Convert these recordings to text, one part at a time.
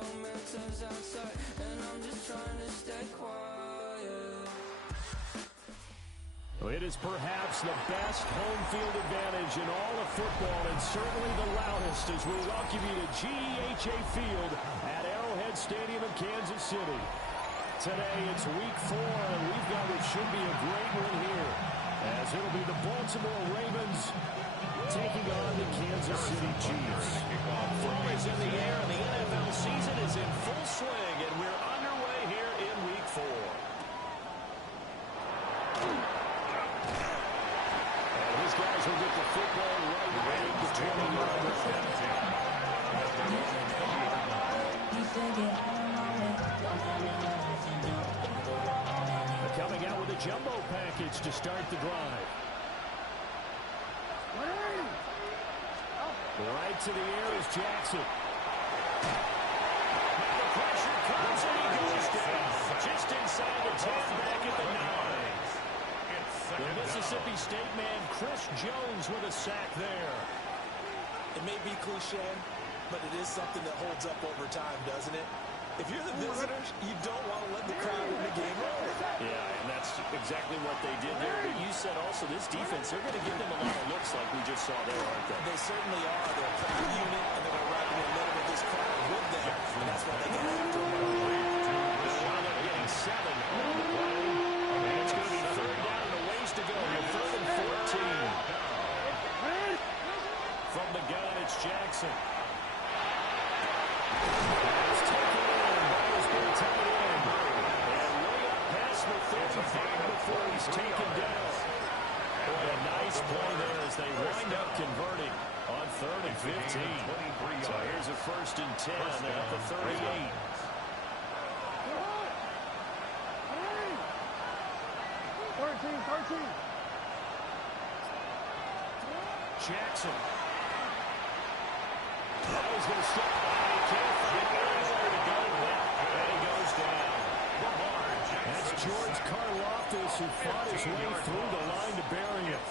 romances outside, and I'm just trying to stay quiet. It is perhaps the best home field advantage in all of football, and certainly the loudest as we welcome you to GEHA Field at Arrowhead Stadium in Kansas City. Today it's week 4, and we've got what should be a great one here, as it'll be the Baltimore Ravens taking on the Kansas City Chiefs. Throw is in the air, and the NFL season is in full swing, and we're underway here in week 4. These guys will get the football right away to 20-yard line. Coming out with a jumbo package to start the drive. Right to the air is Jackson. Now the pressure comes and he goes down. Just inside the 10, back at the 9. The Mississippi State man, Chris Jones, with a sack there. It may be cliche, but it is something that holds up over time, doesn't it? If you're the visitors, you don't want to let the crowd win the game early. Yeah, and that's exactly what they did there. But you said also this defense, they're going to give them a lot of looks like we just saw there, aren't they? They certainly are. They're a proud unit, and they're going to ride in the middle of this crowd with them. And that's why they get after them. They'll wind up getting 7 on the play. And it's going to be 3rd down and a ways to go. 3rd and 14. From the gun, it's Jackson. It's taken in. Ball is going to tie it in. And way up past the 35 before he's taken down. Boy, a nice play there as they wind up converting on 3rd and 15. So here's a 1st and 10 at the 38. Jackson. That was going to stop. He can't find anywhere to go. And he goes down. That's George Karlaftis, who fought his way through the line to bury it.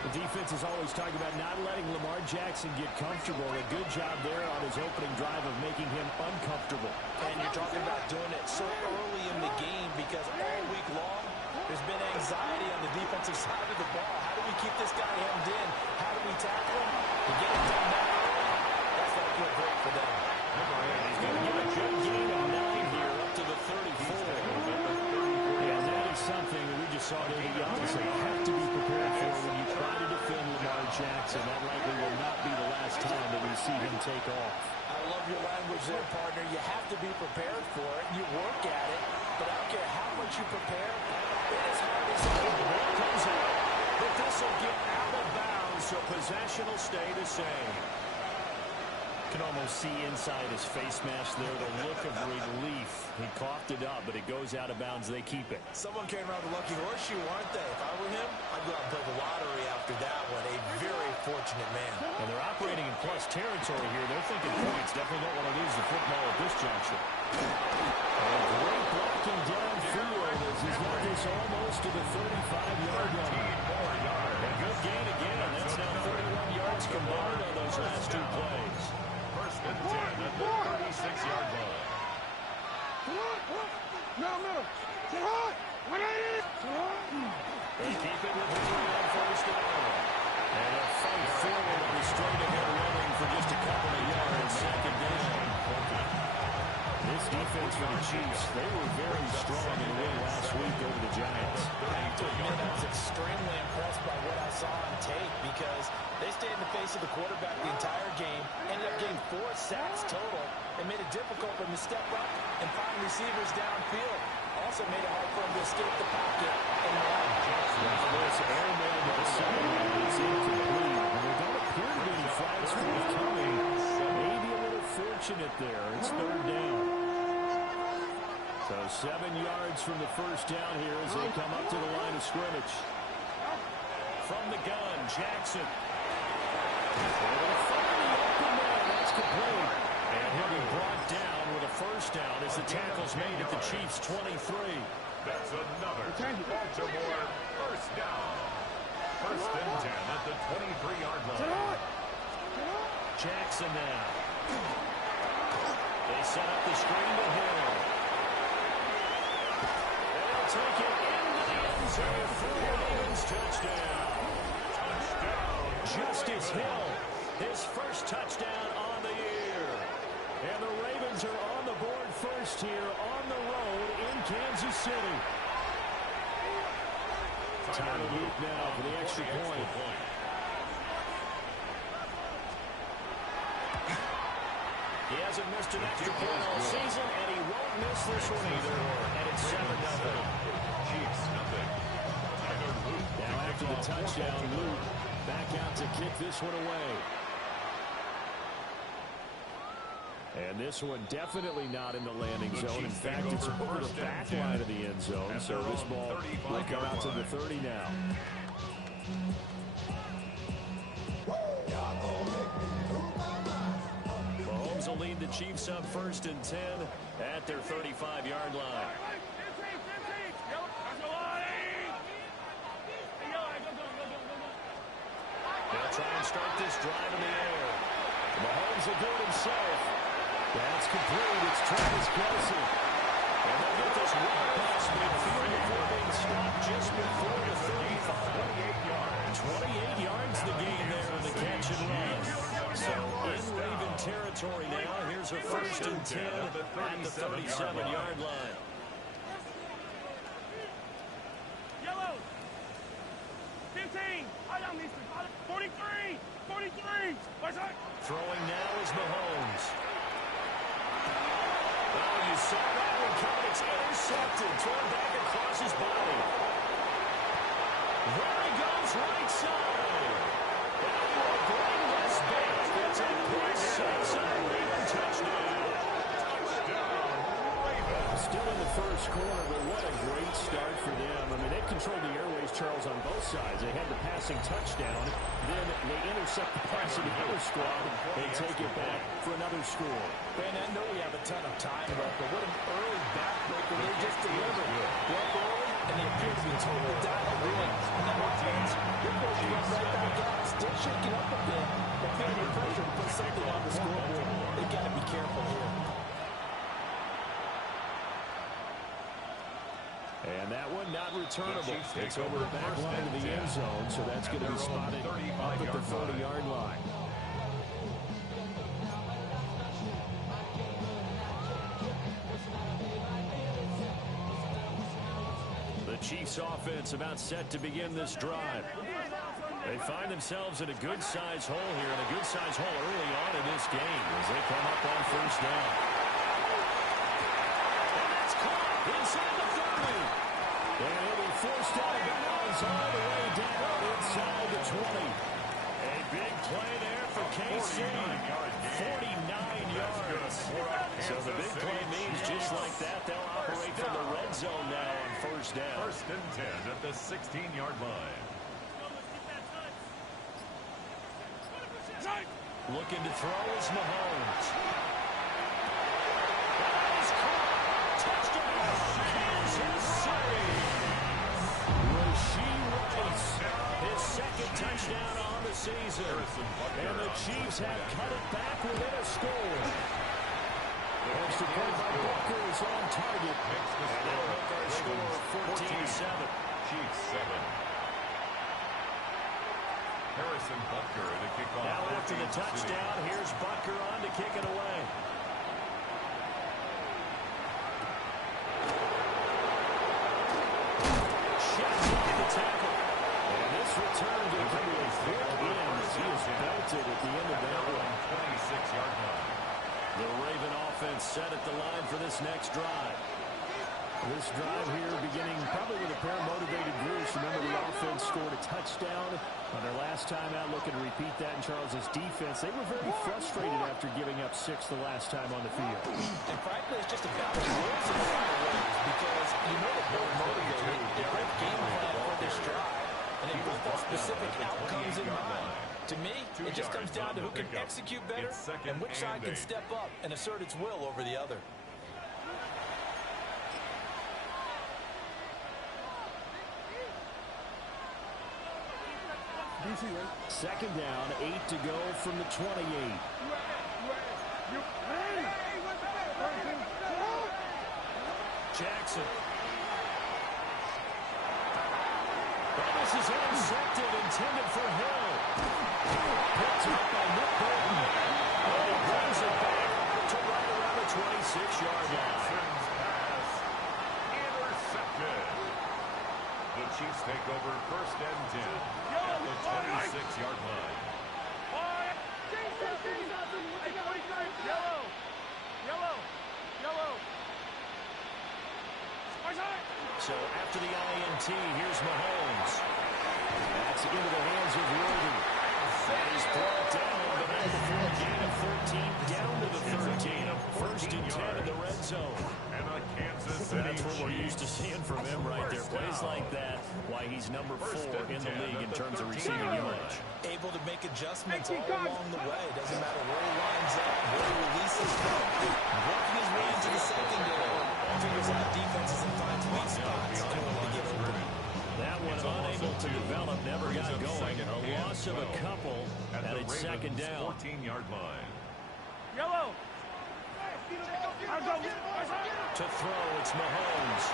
The defense is always talking about not letting Lamar Jackson get comfortable. A good job there on his opening drive of making him uncomfortable. And you're talking about doing it so early in the game because all week long there's been anxiety on the defensive side of the ball. How do we keep this guy hemmed in? How do we tackle him? We get it done that early. That's not feel great for them. He's going to get a good gain of 9 here up to the 34. And that is something that we just saw David Young say you have to be prepared for when you try to defend Lamar Jackson. That likely will not be the last time that we see him take off. I love your language there, partner. You have to be prepared for it. You work at it. But I don't care how much you prepare, it is hard as hell. The ball comes out. But this will get out of bounds, so possession will stay the same. You can almost see inside his face mask there the look of relief. He coughed it up, but it goes out of bounds. They keep it. Someone came around the lucky horseshoe, weren't they? If I were him, I'd go out and play the lottery after that one. A very fortunate man. And they're operating in plus territory here. They're thinking points. Definitely don't want to lose the football at this juncture. And great blocking downfield as he's got this almost to the 35-yard line. A good gain again. That's now 31 yards combined on those last 2 plays. 1st and 10 at the 36-yard line. They keep it with 3 on 1st down. And a fight forward on the straight-ahead running for just a couple of yards. 2nd down. This defense for the Chiefs, they were very strong in the win last week over the Giants. I have to admit, I was extremely impressed by what I saw on tape because they stayed in the face of the quarterback the entire game, ended up getting 4 sacks total, and made it difficult for them to step up and find receivers downfield. Also made it hard for them to escape the pocket and run. This airman to the sideline is incomplete. And there don't appear to be any flags forthcoming. Maybe a little fortunate there. It's 3rd down. So 7 yards from the 1st down here as they come up to the line of scrimmage. From the gun, Jackson. That's complete. And he'll be brought down with a 1st down as the tackle's made at the Chiefs' 23. That's another Baltimore 1st down. 1st and 10 at the 23-yard line. Jackson now. They set up the screen to Hill. They'll take it into the end zone for the Ravens touchdown. Justice Hill, his first touchdown on the year. And the Ravens are on the board first here on the road in Kansas City. Tyler Luke now for the extra point. He hasn't missed an extra point all season, and he won't miss this one either. And it's 7-0. Now after the touchdown, Luke back out to kick this one away. And this one definitely not in the landing zone. In fact, it's over the back line of the end zone. So this ball will come out to the 30 now. Mahomes will lead the Chiefs up 1st and 10 at their 35-yard line. They'll try and start this drive in the air. Mahomes will do it himself. That's complete. It's Travis Kelce. And they'll get this one pass midfield before being stopped just before the 35. 28 yards the gain there on the catch and run. So in Raven territory now. Here's a 1st and 10 at the 37-yard line. Yellow. 15. 43. 43. Throwing now is Mahomes. Oh, you saw that one coming. It's intercepted. Thrown back across his body. There he goes, right side. Now you are going west back. It's a quick 6 Raven touchdown. Still in the first quarter, but what a great start for them. I mean, they controlled the airways, Charles, on both sides. They had the passing touchdown. Then they intercept the pass of the other squad. They take it back for another score. Ben, I know we have a ton of time left, but what an early backbreaker they just delivered. Well early, and they appear to be totally dialed in. And that offense, they're going to run right back out. Still shaking up a bit. They're feeling the pressure to put something on the scoreboard. They've got to be careful here. And that one not returnable. It's over the back line of the end zone, so that's going to be spotted up at the 40-yard line. The Chiefs offense about set to begin this drive. They find themselves in a good-sized hole here, and a good-sized hole early on in this game as they come up on 1st down. And that's caught inside the 30. And he'll be forced out of bounds all the way down inside the 20. A big play there for KC. 49 yards. So the big play means just like that, they'll operate from the red zone now on 1st down. 1st and 10 at the 16-yard line. Looking to throw is Mahomes. That is caught. Touchdown, Kansas City. Rasheed Rice, his 2nd touchdown on the season. And the Chiefs have cut it back within a score. Extra point by Booker is on target. And they'll make our score 14-7. Chiefs 7. Harrison Butker to kick off. Now after the touchdown, here's Butker on to kick it away. Shot off the tackle. And this return going to be a quick in as he is belted at the end of that one. 26-yard line. The Raven offense set at the line for this next drive. This drive here beginning probably with a pair of motivated groups. Remember, the offense scored a touchdown on their last time out. Looking to repeat that in Charles's defense. They were very frustrated after giving up 6 the last time on the field. And frankly, it's just about the rules in a lot of ways because you know that they're motivated. They have a game plan for this drive, and they both have specific outcomes in mind. To me, it just comes down to who can execute better and which side can step up and assert its will over the other. 2nd down, 8 to go from the 28. Jackson. Well, this is intercepted, intended for Hill. Picked up by Nick Bolton. And he brings it back to right around the 26-yard line. Pass intercepted. The Chiefs take over first and 10 at the 26-yard line. Yellow. Yellow. Yellow. So after the INT, here's Mahomes. That's into the hands of Roden. That is brought down, but that's before a gain of 13, down to the 13. First and 10 in the red zone. And a Kansas City That's what we're used to seeing from him right there. Plays like that, why he's number 4 in the league in terms of receiving yardage. Able to make adjustments all along the way. Doesn't matter where he lines up, where he releases from. Working his way into the secondary. Figures out defenses and finds weak spots in order to get open. That one unable to develop, never got going. A loss of a couple at its second down. 14-yard line. Yellow. To throw, it's Mahomes.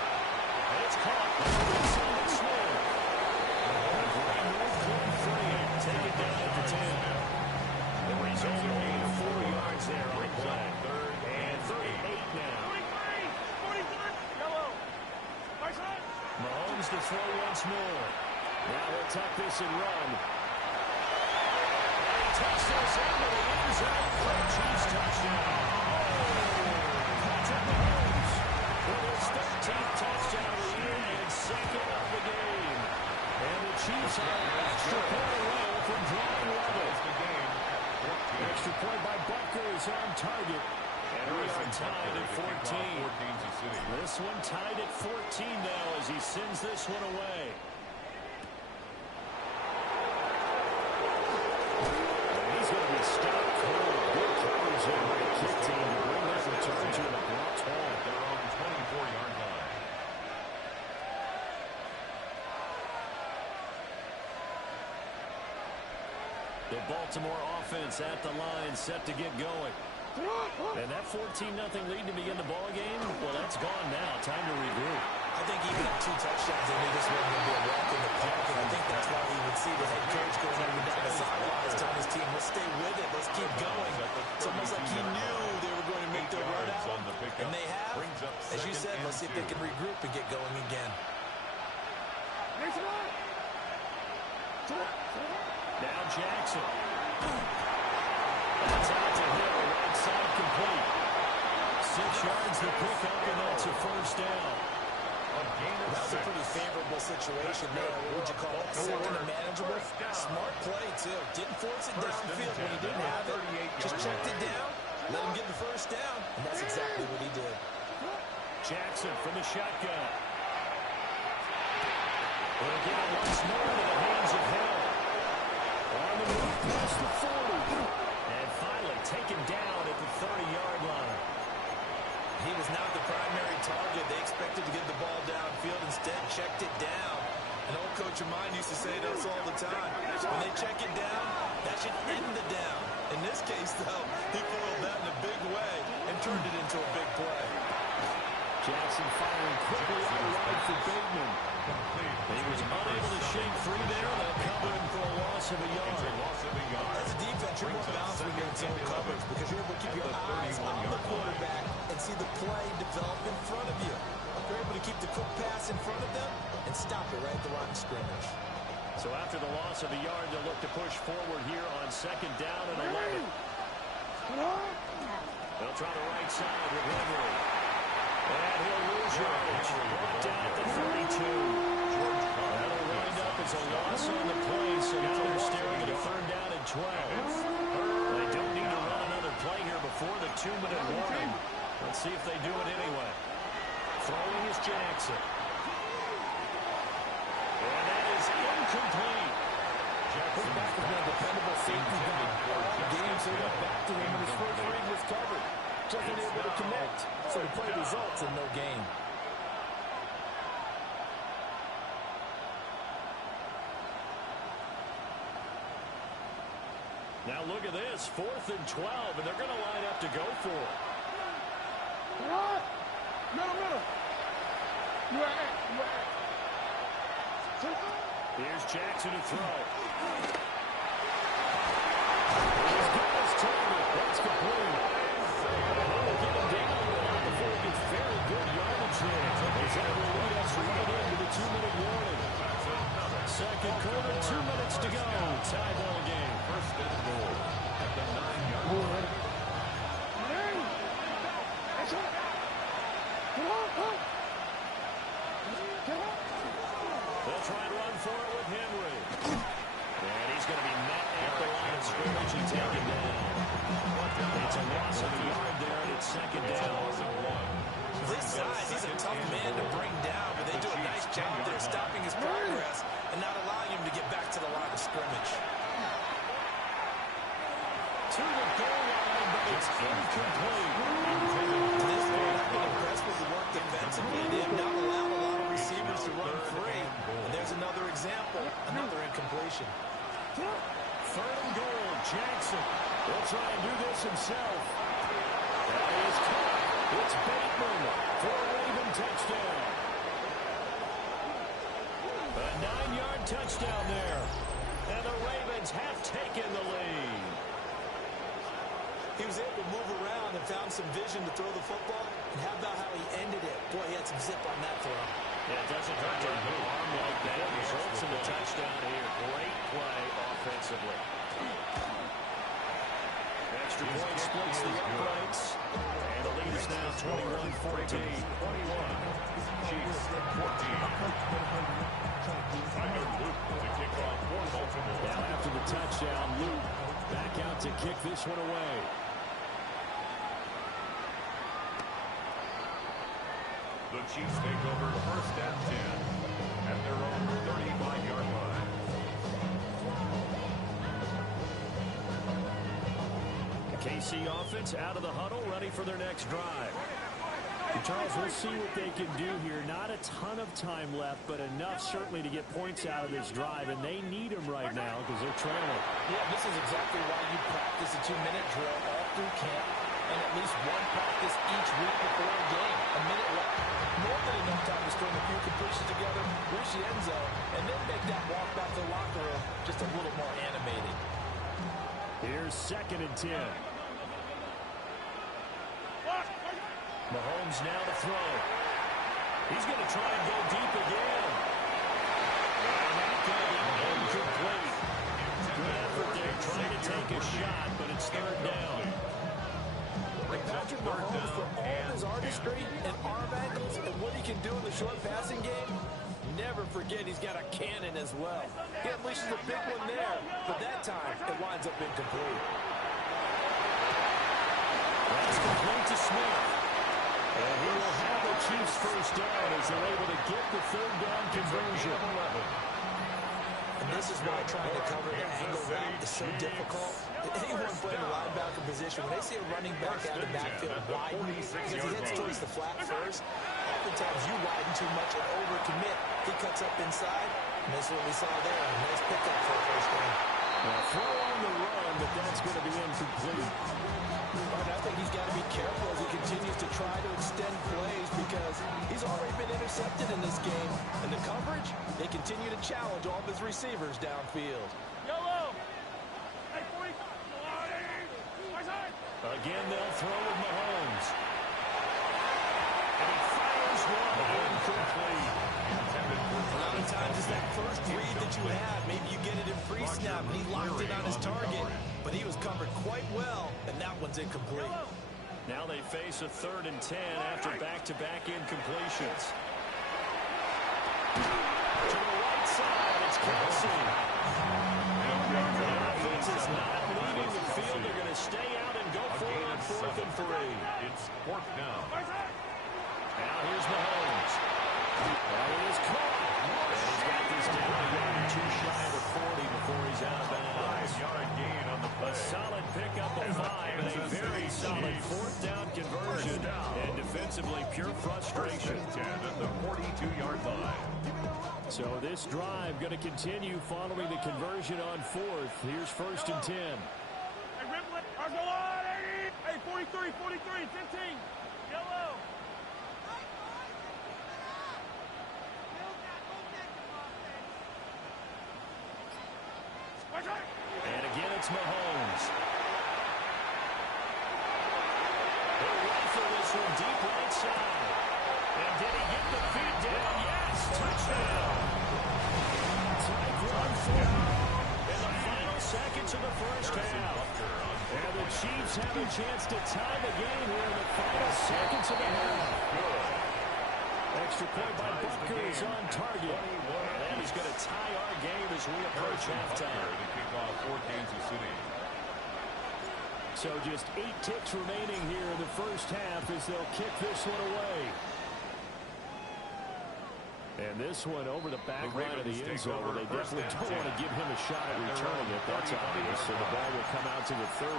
And it's caught. Smith. A great move, couldn't free it. Take it down at the 10. The result only 4 yards there on the play. And 38 now. Mahomes to throw once more. Now he'll tuck this and run. And he tucks this into the end zone for a Chiefs touchdown. Patrick Mahomes with his 13th touchdown of the year and second of the game. And the Chiefs are an extra point away from drawing level. Extra point by Bucker is on target. And we are tied at 14. This one tied at 14 now as he sends this one away. And he's going to be stopped cold. Good coverage there by the kick team to bring this return to an abrupt halt at their own 24-yard line. The Baltimore offense at the line, set to get going. And that 14-0 lead to begin the ballgame, well, that's gone now. Time to regroup. I think even at 2 touchdowns, they knew this wasn't going to be a walk in the park, and I think that's why we would see the head coach going up and down the sidelines telling his team, let's stay with it, let's keep going. It's almost like he knew they were going to make their run out, and they have. As you said, let's see if they can regroup and get going again. Now Jackson. That's out to Hill, right side complete. 6 yards to pick up, and that's a first down. That was a pretty favorable situation there. What would you call it? Second and manageable. Smart play, too. Didn't force it downfield when he didn't have it. Just checked it down, let him get the first down, and that's exactly what he did. Jackson from the shotgun. Will get it once more into the hands of Hill. On the move past the 40. And finally taken down at the 30-yard line. He was not the primary target. They expected to get the ball downfield. Instead, checked it down. An old coach of mine used to say to us all the time, when they check it down, that should end the down. In this case, though, he foiled that in a big way and turned it into a big play. Jackson firing quickly out wide for Bateman. He was unable to shake free there. They'll cover him for a loss of a yard. As a defense, you're more balanced when you're in zone coverage because you're able to keep your eyes on the quarterback and see the play develop in front of you. You're able to keep the quick pass in front of them and stop it right at the line of scrimmage. So after the loss of a yard, they'll look to push forward here on second down and 11. They'll try the right side with Henry. And he'll lose yardage. Brought down at the 32. That'll wind up as a loss on the play, so now they're staring at a third down and 12. They don't need to run another play here before the 2-minute warning. Let's see if they do it anyway. Throwing is Jackson. And that is incomplete. Jackson back has been a dependable safety guy. Games so went back to him, and his first read was covered. Just unable to connect, so the play results in no gain. Now look at this, 4th and 12, and they're going to line up to go for it. Middle. Here's Jackson to throw. He's got his target. That's complete. And they'll get him down, but not before he gets very good yardage there. As that will lead us right into the 2-minute warning. Second quarter, 2 minutes to go. Tie ball game. First and goal at the 9-yard line. They'll try and run for it with Henry. And he's going to be met at the line of scrimmage and taken down. It's a loss of a yard there, and it's second down. This size, he's a tough man to bring down, but they do a nice job there stopping his progress and not allowing him to get back to the line of scrimmage. To the goal line, but it's incomplete. This one, I've been impressed with the work defensively. They have not allowed a lot of receivers to run free. And there's another example, another incompletion. Third and goal, Jackson will try and do this himself. That is caught. It's Bateman for a Raven touchdown. A 9-yard touchdown there. And the Ravens have taken the lead. He was able to move around and found some vision to throw the football. And how about how he ended it? Boy, he had some zip on that throw. Yeah, it doesn't hurt to move arm like that. Results in the touchdown here. Great play offensively. Extra point splits the uprights. And the lead is now 21-14. 21. Chiefs 14. Tyler Luke to kick off for Baltimore. Now after the touchdown, Luke back out to kick this one away. The Chiefs take over first and 10 at their own 35-yard line. KC offense out of the huddle, ready for their next drive. And Charles, we'll see what they can do here. Not a ton of time left, but enough certainly to get points out of this drive, and they need them right now because they're trailing. Yeah, this is exactly why you practice a 2-minute drill all through camp and at least one practice each week before a game. A minute left. More than enough time to string a few completions together, reach the end zone, and then make that walk back to the locker room just a little more animated. Here's second and 10. Mahomes now to throw. He's going to try and go deep again. And that got incomplete. Good effort there trying to take a shot, but it's third down. Patrick Mahomes, for all his artistry and arm angles and what he can do in the short passing game, never forget he's got a cannon as well. He unleashes a big one there, but that time it winds up incomplete. That's complete to Smith. And he will have the Chiefs first down as they're able to get the third down conversion. And this is why trying to cover the angle route is so difficult. Anyone playing the linebacker position, when they see a running back out of the backfield widen, because he heads towards the flat first, oftentimes you widen too much and overcommit. He cuts up inside, and that's what we saw there. A nice pickup for a first down. Well, throw on the run, but that's going to be incomplete. And I think he's got to be careful as he continues to try to extend plays because he's already been intercepted in this game. And the coverage, they continue to challenge all of his receivers downfield. Yellow. Hey, 40. Again, they'll throw with Mahomes. And he fires one incomplete. A lot of times it's that first read that you have. Maybe you get it in pre-snap and he locked in on his target. But he was covered quite well, and that one's incomplete. Now they face a 3rd and 10 after back-to-back incompletions. To the right side, it's Kelsey. The offense is not leaving the field. They're going to stay out and go for it on 4th and 3. It's 4th down. Now here's Mahomes. That is caught. And he's got this down again, too shy of the 40 before he's out of bounds. 5-yard gain on the play. A solid pickup of 5 and a very solid 4th down conversion. And defensively, pure frustration. 10 at the 42-yard line. So this drive going to continue following the conversion on 4th. Here's 1st and 10. Hey, Ripley. Hey, 43, 15. Yellow. And again, it's Mahomes. He'll rifle this one deep right side. And did he get the feet down? Yes, touchdown. Type 1 in the final seconds of the first half. And the Chiefs have a chance to tie the game here in the final seconds of the half. Extra point by Booker is on target. And that is going to tie our game as we approach halftime. To kick off for Kansas City. So just 8 ticks remaining here in the first half as they'll kick this one away. And this one over the back line of the end zone. They definitely don't want to give him a shot at returning it. That's obvious. So the ball will come out to the 30.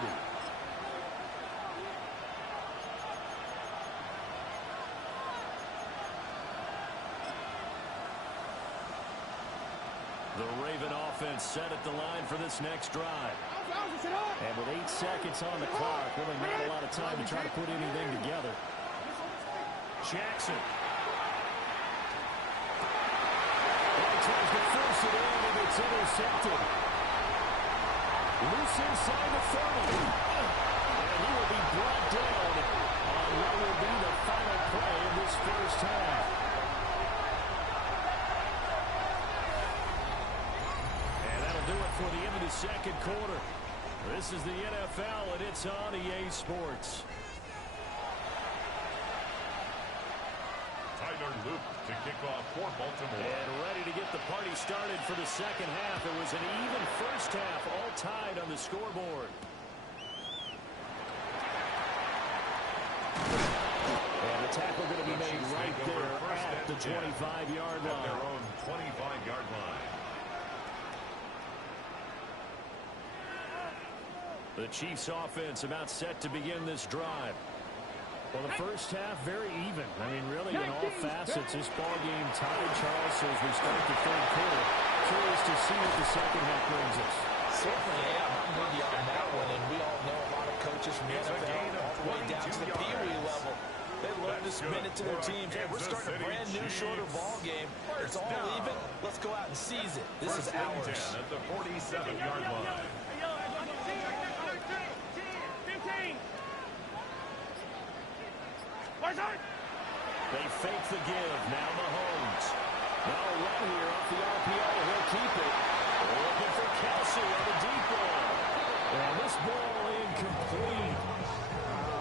The Raven offense set at the line for this next drive. And with 8 seconds on the clock, really not a lot of time to try to put anything together. Jackson. And he tries to force it in, and it's intercepted. Loose inside the 30. And he will be brought down on what will be the final play of this first half. Do it for the end of the second quarter. This is the NFL, and it's on EA Sports. Tyler Luke to kick off for Baltimore. And ready to get the party started for the second half. It was an even first half, all tied on the scoreboard. And the tackle going to be made right there at the 25-yard line. At their own 25-yard line. The Chiefs offense about set to begin this drive. Well, the first half very even. I mean, really, in all facets, this ball game tied, Charles, so as we start the third quarter. Curious to see what the second half brings us. Certainly am. I'm with you on that one, and we all know a lot of coaches from the NFL all the way down to the Pee Wee level. They love to spin it to their teams. Hey, we're starting a brand new, shorter ball game. It's all even. Let's go out and seize it. This is ours. At the 47-yard line. They fake the give. Now Mahomes. Now a run here off the RPO. He'll keep it. They're looking for Kelsey on the deep ball. And this ball incomplete.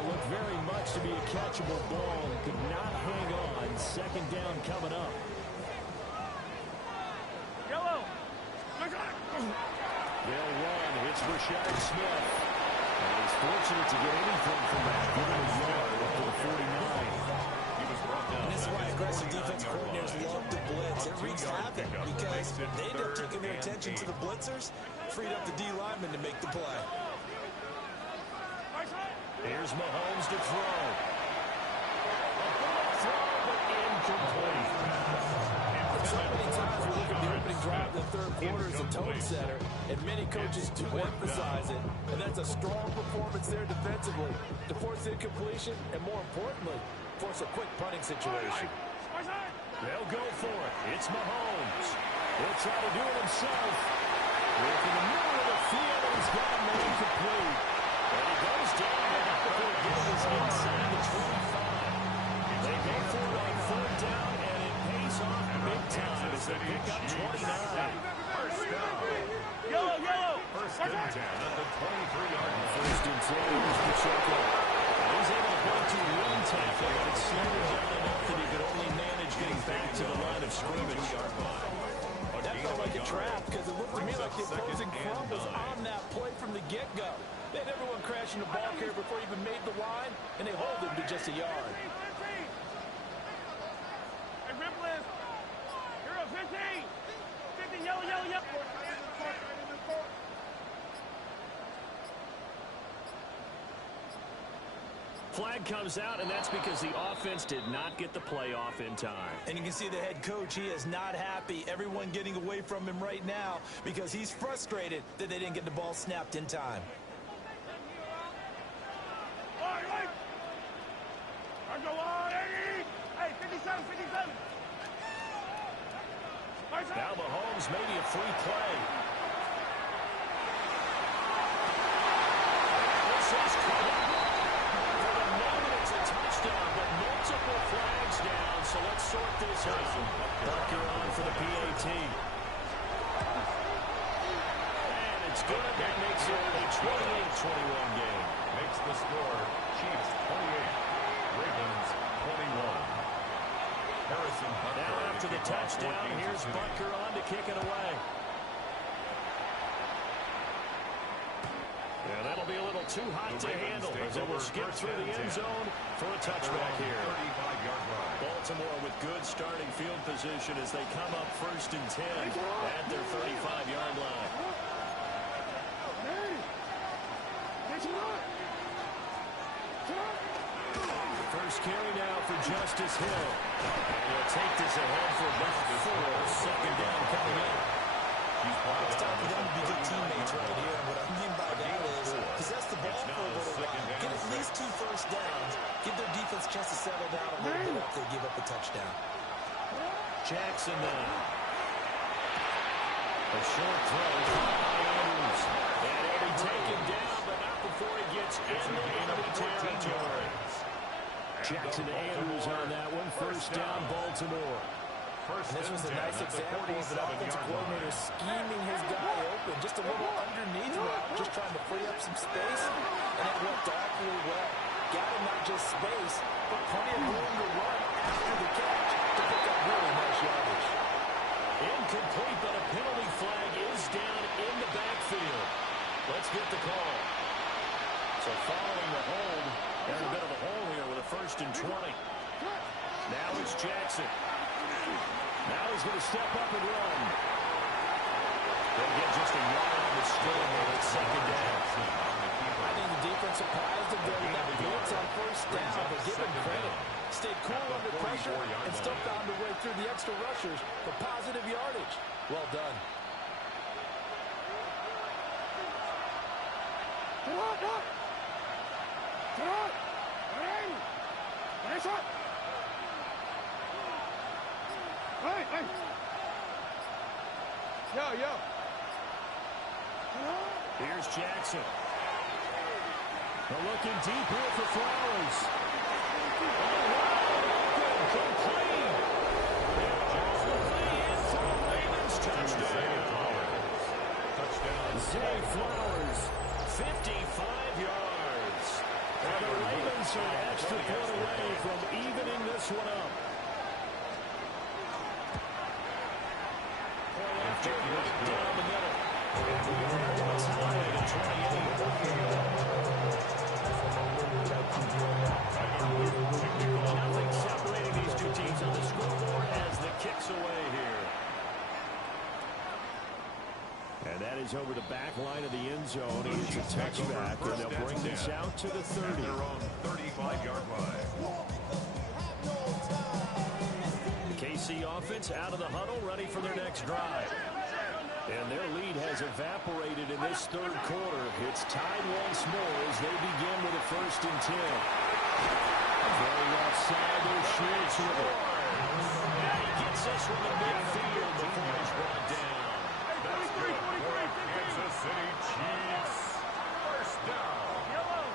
Looked very much to be a catchable ball. Could not hang on. Second down coming up. Yellow. They'll run. It's Rashard Smith. And he's fortunate to get anything from that. Give him a yard up to the 49. And this is why aggressive defense coordinators love to blitz. It wreaks havoc because they end up taking their attention to the blitzers, freed up the D lineman to make the play. Here's Mahomes to throw. A ball throw, but incomplete. So many times we look at the opening drive of the third quarter as a tone setter, and many coaches do emphasize it. And that's a strong performance there defensively to force incompletion and, more importantly, force a quick punting situation. They'll go for it. It's Mahomes. He'll try to do it himself. Working the middle of the field, and he's got him incomplete. And he goes down, and the quick give is inside the 25. They go for it on third down, and it pays off big time as they pick up 29. First down. Yellow. First and 10 at the 23-yard line. First and 10, here's Pacheco. He's able to break to one tackle, but it's slowed down enough that he could only manage getting back to the line of scrimmage. That felt like a trap because it looked to me like the opposing front was on that play from the get-go. They had everyone crashing the ball carrier before he even made the line, and they hold him to just a yard. Hey, Ripley. Hero 15. 15, yellow. Flag comes out, and that's because the offense did not get the play off in time. And you can see the head coach, he is not happy. Everyone getting away from him right now because he's frustrated that they didn't get the ball snapped in time. Hey, 57. Now Mahomes maybe a free play. Bucker on for the PAT. And it's good. That makes it a 28-21 game. Makes the score Chiefs 28, Ravens 21. Harrison Bucker. Now after the touchdown, here's Bucker on to kick it away. Yeah, that'll be a little too hot to handle as they will skip through the end zone for a touchback here. 35-yard line. Baltimore with good starting field position as they come up 1st and 10 at their 35-yard line. First carry now for Justice Hill. And he'll take this ahead for about 4. 2nd down coming up. It's time for them to be good teammates right here. And what I mean by that is possess the ball for a little while. Get at least 2 first downs. Give their defense a chance to settle down a little bit after they give up a touchdown. Jackson now. A short throw by Andrews. And he'll be taken down, but not before he gets into enemy territory. Jackson Andrews on that one. First down, Baltimore. And this was a nice example of an offensive coordinator scheming his guy open. Just a little underneath route, just trying to free up some space. And it worked awfully well. Got him not just space, but plenty of room to run after the catch to pick up really nice yardage. Incomplete, but a penalty flag is down in the backfield. Let's get the call. So following the hold, there's a bit of a hole here with a 1st and 20. Now it's Jackson. Now he's going to step up and run. They'll get just a yard on the string there at 2nd down. I think the defense surprised him there with that blitz on 1st down, but give him credit. Stayed cool under pressure and still found a way through the extra rushers for positive yardage. Well done. Yo. Here's Jackson. They're looking deep here for Flowers. Oh, wow. Complete. Touchdown. Zay Flowers, 55 yards. And the Ravens are an extra point away from evening this one up. Point after right down the middle. Tied at 28. Nothing separating these two teams on the scoreboard as the kick's away here. And that is over the back line of the end zone. It's a touchback, and they'll bring this out to the 30. Their own 35-yard line. The KC offense out of the huddle, ready for their next drive. And their lead has evaporated in this 3rd quarter. It's tied once more as they begin with a 1st and 10. Very offside, they're Schwartz with it. And he gets this from the midfield before he's brought down. That's good for Kansas City Chiefs. First down. Yellow.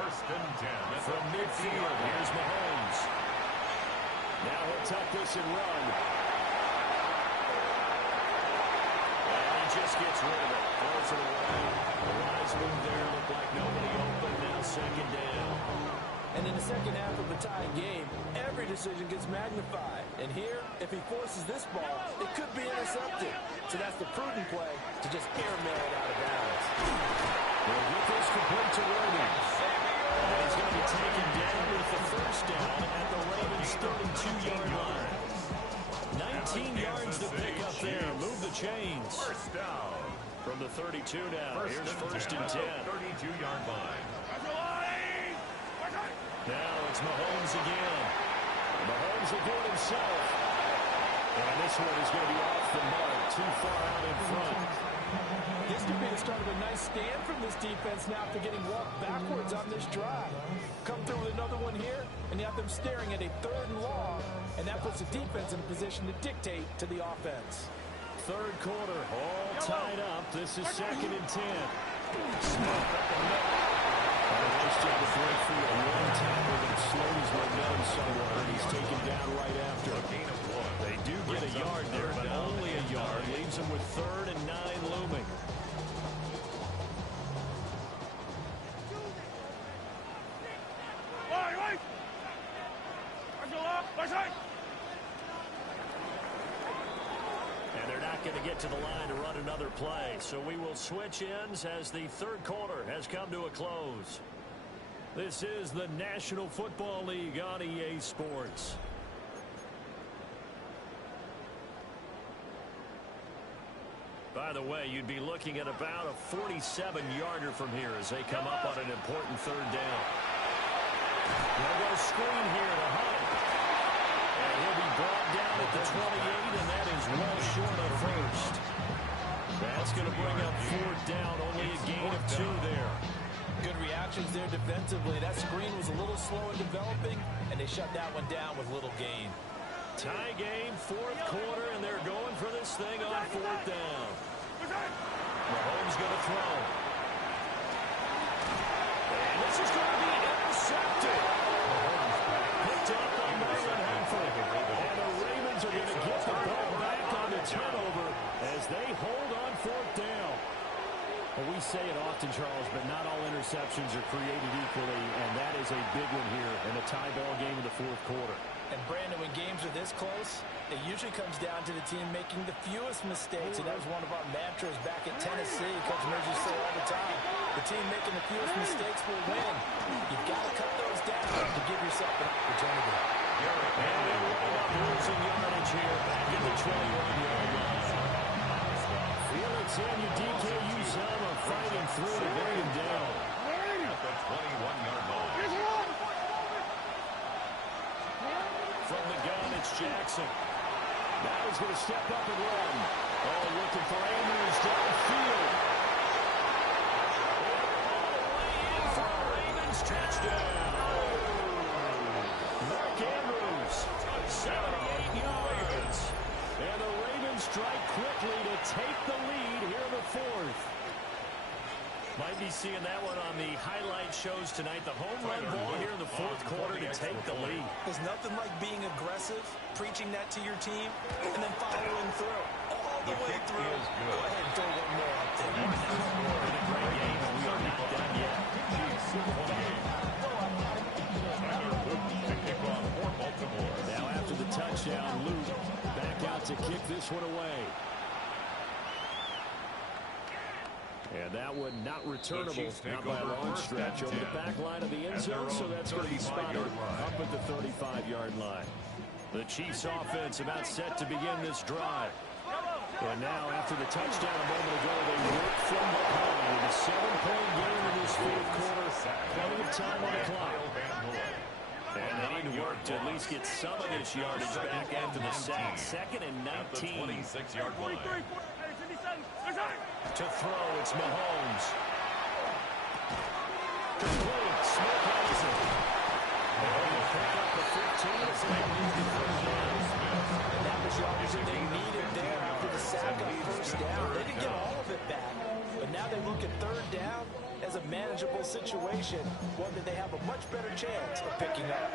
1st and 10. From midfield, here's Mahomes. Now he'll tuck this and run. Just gets rid of it. Throws it away. The wise move there. Looked like nobody open. Now 2nd down. And in the second half of the tie game, every decision gets magnified. And here, if he forces this ball, it could be intercepted. So that's the prudent play to just airmail it out of bounds. They'll get this complete to Williams. And he's going to be taken down with the 1st down at the Ravens' 32-yard line. 19 yards to pick up there. Move the chains. First down. From the 32 now. Here's 1st and 10. 32-yard line. Now it's Mahomes again. Mahomes will do it himself. And this one is going to be off the mark. Too far out in front. This could be the start of a nice stand from this defense now after getting walked backwards on this drive. Come through with another one here, and you have them staring at a 3rd and long, and that puts the defense in a position to dictate to the offense. 3rd quarter, all tied up. This is 2nd and 10. Smith up the middle. And nice job to break free at one tackle, but it slows momentum somewhat. And he's is taken down right after. Gain of 1. They do get a yard there, but only a yard. Leaves them with 3rd and 9 looming. And they're not going to get to the line to run another play. So we will switch ends as the 3rd quarter has come to a close. This is the National Football League on EA Sports. By the way, you'd be looking at about a 47-yarder from here as they come up on an important 3rd down. They'll go screen here to Hunt. And he'll be brought down at the 28, and that is well short of 1st. That's going to bring up 4th down, only a gain of 2 there. Good reactions there defensively. That screen was a little slow in developing, and they shut that one down with little gain. Tie game, 4th quarter, and they're going for this thing on 4th down. Mahomes going to throw. And this is going to be intercepted. Picked up by Marlon Humphrey. And the Ravens are going to get the ball back on the turnover as they hold on 4th down. Well, we say it often, Charles, but not all interceptions are created equally, and that is a big one here in a tie ball game in the 4th quarter. And, Brandon, when games are this close, it usually comes down to the team making the fewest mistakes, and that was one of our mantras back at Tennessee. Coach Merz used to say all the time, the team making the fewest mistakes will win. You've got to cut those down to give yourself an opportunity. And they wind up losing yardage here back in the 21-yard line. Felix and your DKU some are fighting through to bring him down. At the 21-yard line. From the gun, it's Jackson. Now he's going to step up and run. Oh, looking for Andrews downfield. In for a Ravens touchdown. Mark Andrews, 78 yards. And the Ravens strike quickly to take the lead here in the 4th. Might be seeing that one on the highlight shows tonight. The home run ball here in the 4th quarter to take the lead. There's nothing like being aggressive, preaching that to your team, and then following through. All the way through. Go ahead and throw one more up there. Been a great game, and we are not done yet. Now after the touchdown, Luke back out to kick this one away. And that one not returnable, not by a long stretch, over the back line of the end zone, so that's going to be spotted up at the 35-yard line. The Chiefs offense about set to begin this drive. And now, after the touchdown a moment ago, they work from behind with a 7-point game in this 4th quarter. Plenty of time on the clock. And they need to work to at least get some of this yardage back after the sack. 2nd and 19. 26-yard line. To throw, it's Mahomes. Complete, Smith has it. And he'll pick up the 15 as they lead the 1st down. And that was yardage that they needed there after the sack on 1st down. They didn't get all of it back, but now they look at 3rd down as a manageable situation, one that they have a much better chance of picking up.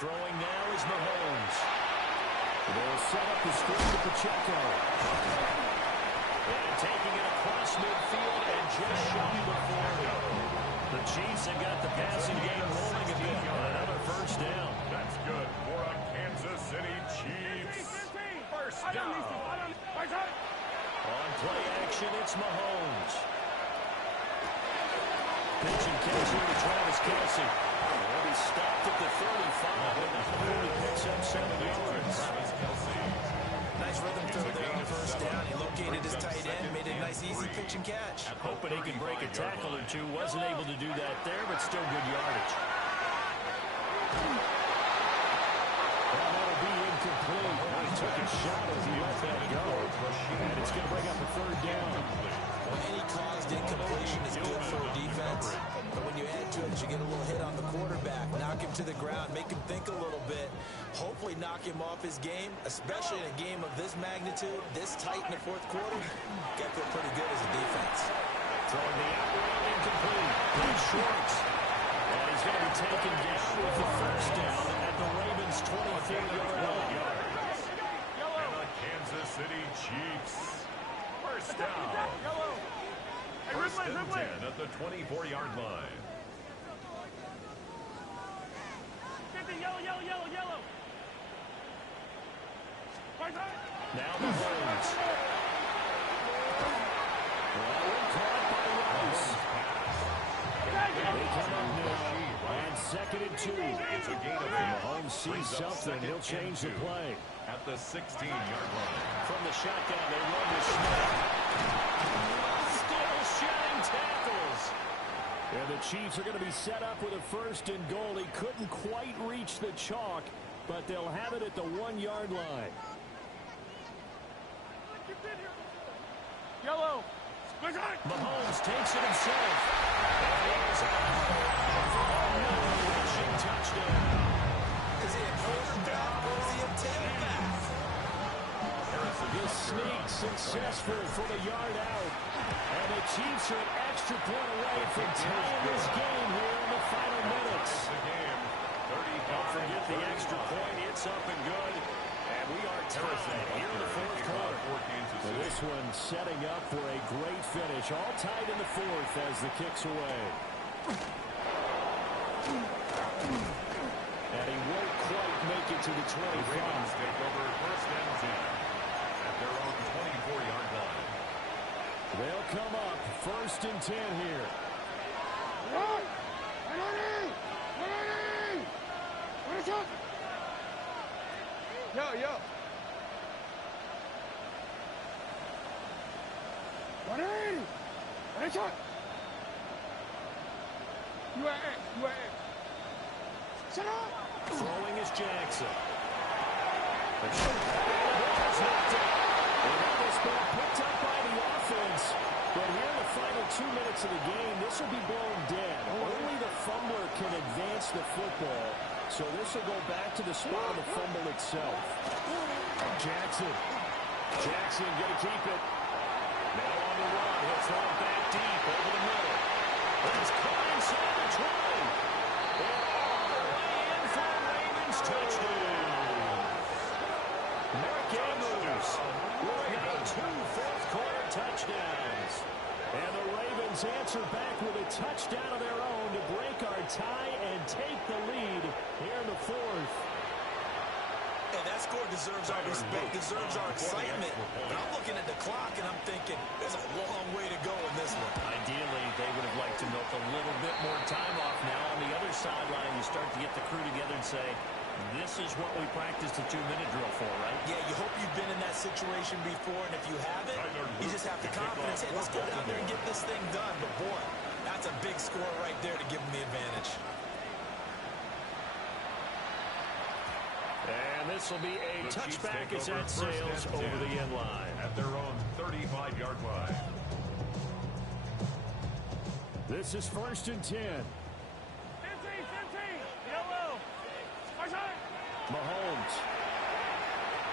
Throwing now is Mahomes. They'll set up the screen to Pacheco. And taking it across midfield and just shy of the 40. The Chiefs have got the passing game rolling a bit on another 1st down. That's good for a Kansas City Chiefs. 1st down. On play action, it's Mahomes. Pitch and catch here to Travis Kelce. He'll be stopped at the 35, and only picks up 7 yards. Travis Kelce. Nice rhythm throw there on 1st down. He located his tight end, made a nice easy pitch and catch. Hoping he could break a tackle or two. Wasn't able to do that there, but still good yardage. Well, that'll be incomplete. He took a shot as he let that go. And it's going to bring up a 3rd down. Well, any caused incompletion is good for a defense. But when you add to it, you get a little hit on the quarterback, knock him to the ground, make him think a little bit, hopefully knock him off his game, especially in a game of this magnitude, this tight in the 4th quarter. Got to feel pretty good as a defense. Throwing the out route incomplete. Pretty short. As is going to be taken down with the first down at the Ravens' 24-yard line. And the Kansas City Chiefs. First down. First and 10 at the 24-yard line. Yellow. Now Mahomes. Caught by Rice. They come up now on 2nd and 2. It's a gain of 8. Mahomes sees something. He'll change the play. At the 16-yard line. From the shotgun, they run the snap. Still shedding tackles. And the Chiefs are going to be set up with a 1st and goal. He couldn't quite reach the chalk, but they'll have it at the 1-yard line. Yellow. Mahomes takes it himself. And he's another rushing touchdown. Is he a quarterback or is he a tailback? This sneak successful from a yard out. And the Chiefs are an extra point away from tying this game here in the final minutes. Don't forget the extra point. It's up and good. And we are tied here in the 4th quarter. So this one setting up for a great finish. All tied in the 4th as the kick's away. And he won't quite make it to the 25. Ravens take over first and 10 at their own 24-yard line. They'll come up 1st and 10 here. Yo. 180. UAA. Set up. Throwing is Jackson. The ball is knocked out. And that was ball picked up by the offense. But here in the final 2 minutes of the game, this will be blown dead. Only the fumbler can advance the football. So this will go back to the spot of the fumble itself. Jackson going to keep it. Now on the run. He'll throw it back deep over the middle. It's caught inside the 20. And all the way in for a Ravens touchdown. Mark Andrews rolling out 2 fourth-quarter touchdowns. And the Ravens answer back with a touchdown of their own to break our tie and take the lead here in the 4th. And that score deserves our respect, deserves our excitement. But I'm looking at the clock and I'm thinking there's a long way to go in this one. Ideally, they would have liked to milk a little bit more time off now. On the other sideline, you start to get the crew together and say, this is what we practiced a 2-minute drill for, right? Yeah, you hope you've been in that situation before, and if you haven't, you just have the confidence. Hey, let's go down there and get this thing done. But boy, that's a big score right there to give them the advantage. And this will be a touchback as that sails over the end line. At their own 35-yard line. This is 1st and 10. Yellow. Mahomes.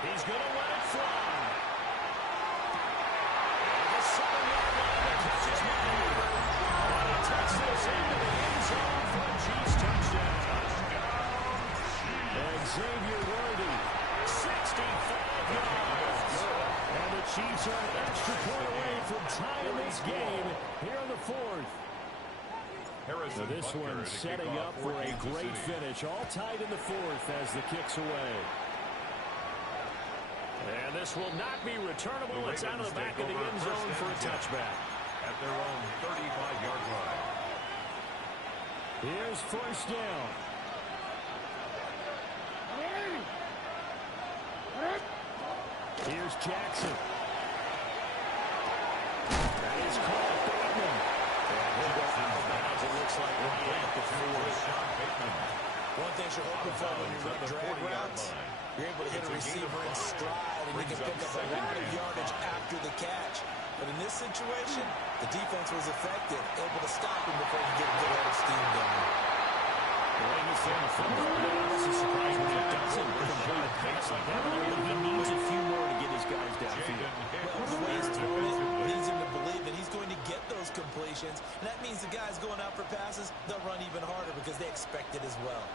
He's going to let it fly. The 7-yard line that catches Mahomes. And he takes this into the end zone for a Chiefs touchdown. And Xavier Worthy, 65 yards. And the Chiefs are an extra point away from tying this game here in the 4th. So this one setting up for a great finish. All tied in the 4th as the kick's away. And this will not be returnable. It's out of the back of the end zone for a touchback. At their own 35-yard line. Here's 1st down. Here's Jackson. That is called Bateman. And he'll go out of bounds, it looks like, right at the 4. One thing you're hoping for when you run drag routes, you're able to hit a receiver in stride, and you can pick up a lot of yardage after the catch. But in this situation, the defense was effective, able to stop him before he get a good head of steam going. This is surprising when he doesn't complete a pass like that. He needs a few more to get his guys downfield. Well, the way he's throwing it leads him to believe that he's going to get those completions, and that means the guys going out for passes, they'll run even harder because they expect it as well.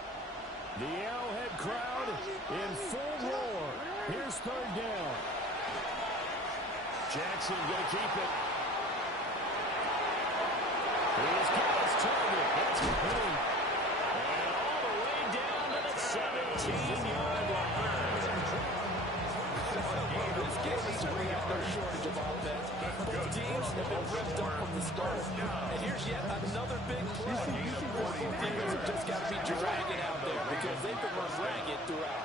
The Arrowhead crowd in full roar. Here's third down. Jackson going to keep it. He's got his target. That's complete. And all the way down to the 17-yard line. This game has certainly had no shortage of offense. Both teams have been revved up from the start. And here's yet another big play. Both teams have just got to be dragging out there because they've been run ragged throughout.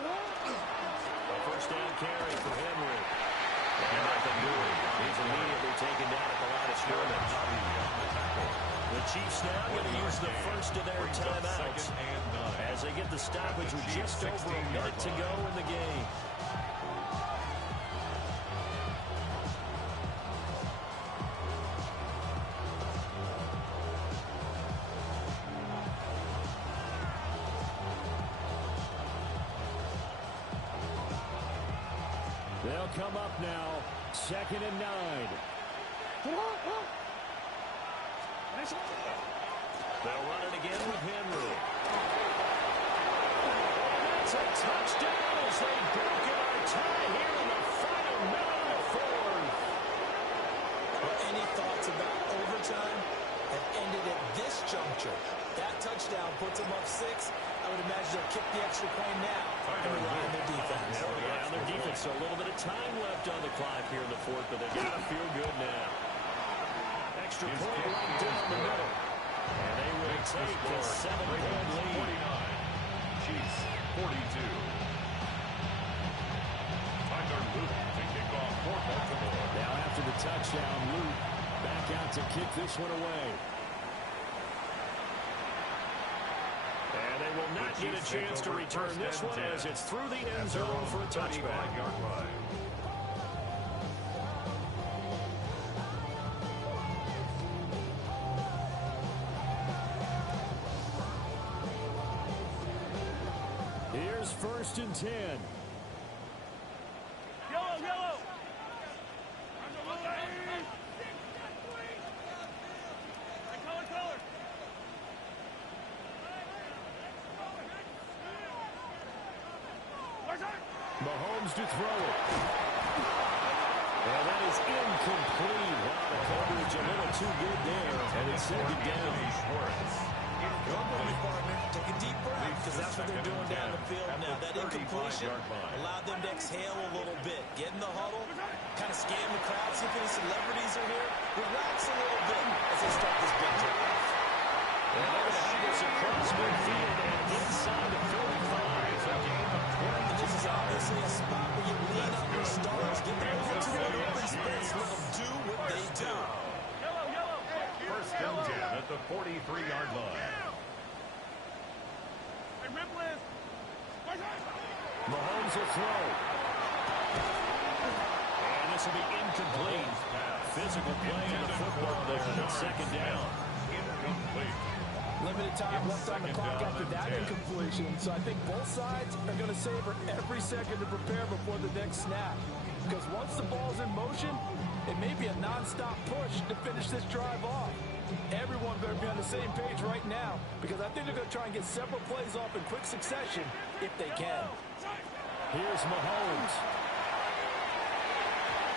A first down carry for Henry. And nothing doing. He's immediately taken down at the line of scrimmage. The Chiefs now going to use the first of their timeouts as they get the stoppage with just over a minute to go in the game. They'll come up now, 2nd and 9. They'll run it again with Henry. And that's a touchdown as they've broken our tie here in the final minute of the fourth. Well, any thoughts about overtime have ended at this juncture. That touchdown puts them up 6. I would imagine they'll kick the extra point now and rely on their defense. Yeah, their defense, so a little bit of time left on the clock here in the fourth, but they've got to feel good now. Extra point right down the middle. And they will take a 7-point lead. 49. Chiefs 42. Tyler Luke to kick off for Baltimore. Now after the touchdown, Luke back out to kick this one away. And they will not get a chance to return this one as it's through the end zone for a touchback. Here's 1st and 10. Yellow, yellow. Color. Mahomes to throw it. And that is incomplete. Wow, the coverage a little too good there. And it's 2nd down. Take a deep breath because that's what they're doing down the field now. That incompletion allowed them to exhale a little bit. Get in the huddle, kind of scan the crowd, see if any celebrities are here. Relax a little bit as they start this big drive. And they're going to have this across midfield and inside the 45. And this is obviously a spot where you lean on your stars, get the ball to an open space, let them do what they do. Yellow. 1st and 10 at the 43-yard line. Mahomes will throw. And this will be incomplete. Physical play in the football there. That's 2nd down. Incomplete. Limited time left on the clock after that incompletion, so I think both sides are going to savor every second to prepare before the next snap. Because once the ball's in motion, it may be a non-stop push to finish this drive off. Everyone better be on the same page right now, because I think they're going to try and get several plays off in quick succession if they can. Here's Mahomes.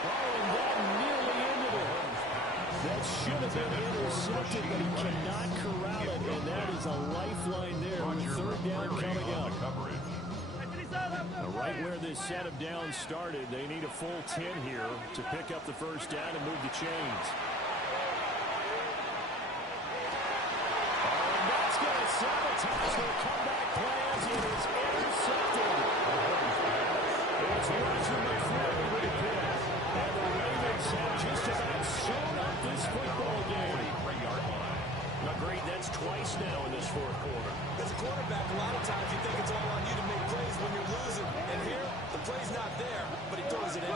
Oh, and that nearly ended it. That should have been intercepted, but he cannot corral it, and that is a lifeline there with 3rd down coming up. Now, right where this set of downs started, they need a full 10 here to pick up the 1st down and move the chains. Oh, and that's going to sabotage their comeback plans. It is intercepted. It's Roger McCreary with a pick. And the Ravens have just about shown up this football game. Agreed, that's twice now in this 4th quarter. As a quarterback, a lot of times you think it's all on you to make plays when you're losing. And here, the play's not there, but he